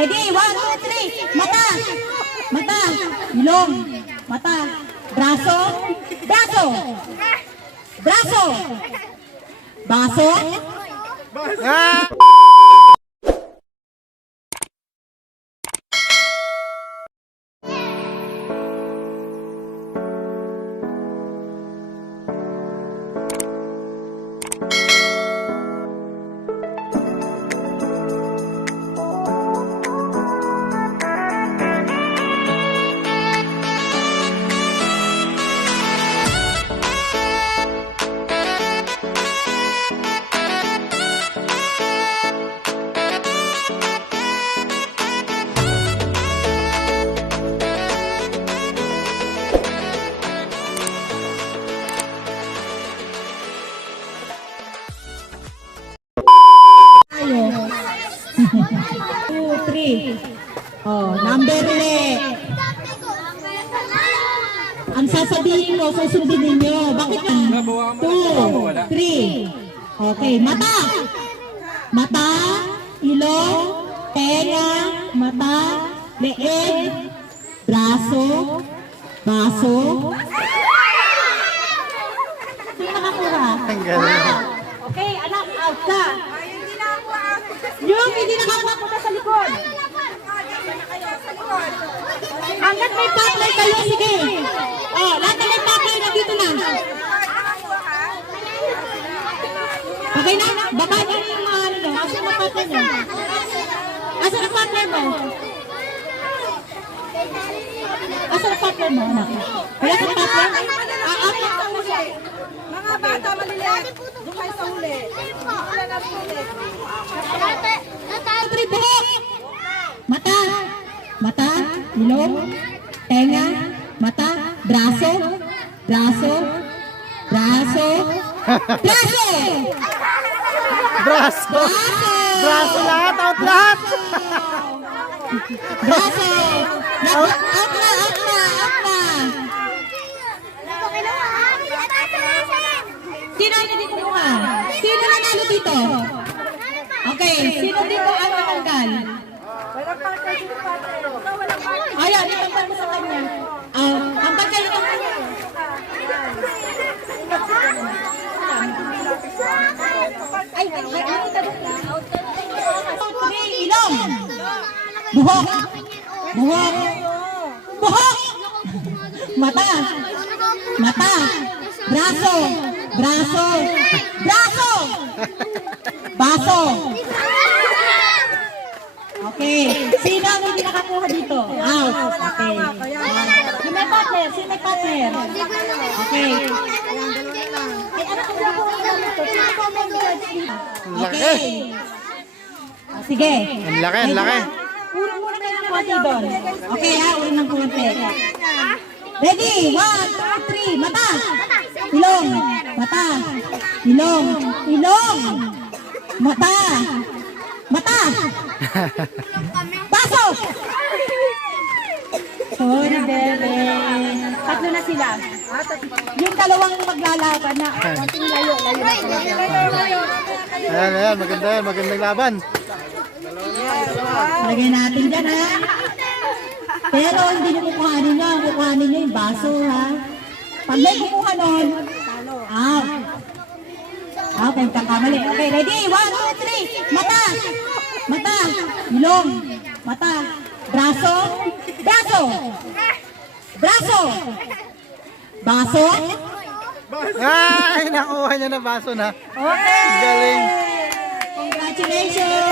Ready? 1, 2, 3. Mata. Mata. Ilong. Mata. Braso. Braso. Braso. Baso. Ah! Two, three. Oh, number ulit. Ang sasabihin mo, susundin ninyo. Bakit ka? 2, 3. Okay, mata. Mata, ilong, tenga, mata, leeg, braso, baso. Sino nakakuha? Ang galing. Okay, anak, out ka. Yung hindi nakakuha punta sa likod. Hanggat may partner kayo, sige. Oh, lahat na may partner, nandito na. Okay na? Baba niyo yung mga ano. Asan ang partner niyo? Asan ang partner mo? Asan ang partner mo, anak? Wala kang partner? Apat sa huli. Mga bata maliliit. Doon kayo sa huli. Wala na huli. Buhok! Mata! Mata, ilong, tenga, mata, braso, braso, braso, braso! Braso! Braso lahat! Out lahat! Braso! Out na, out na, out na! Sino ang hindi kumuha? Sino nanalo dito? Okay, sino dito ang natanggal? Walang partner dito, partner. Ikaw walang partner. Ayan, itanggal mo sa kanya. Ang pagkain ng kanya. Ay, ilong. Buhok. Buhok. Buhok. Mata. Mata. Braso. Braso. Braso. Baso. Okay. Sino ang hindi nakakuha dito? Out. Okay. Yung may partner. Sino may partner? Okay. Ay, ano kung nakuha nito? Sino po may judge dito? Okay. Sige. Ang laki, ang laki. Urang muna kayo ng konti doon. Okay ha, urang ng konti. Ready? 1, 2, 3. Mata. Ilong. Mata. Ilong. Ilong. Mata. Mata. Baso. Sorry, bebe. Tatlo na sila. Yung dalawang maglalaban na. Konting layo. Ayan, ayan. Maganda yan. Magandang laban. Lagay natin dyan, ha? Pero hindi nyo kukuhanin nyo. Kukuhanin nyo yung baso, ha? Pag may kukuha nun, out. Okay, kakamali. Okay, ready? 1, 2, 3. Mata. Mata. Ilong. Mata. Braso. Braso. Braso. Baso. Ay, nakuha niya na baso na. Okay. Galing. Congratulations.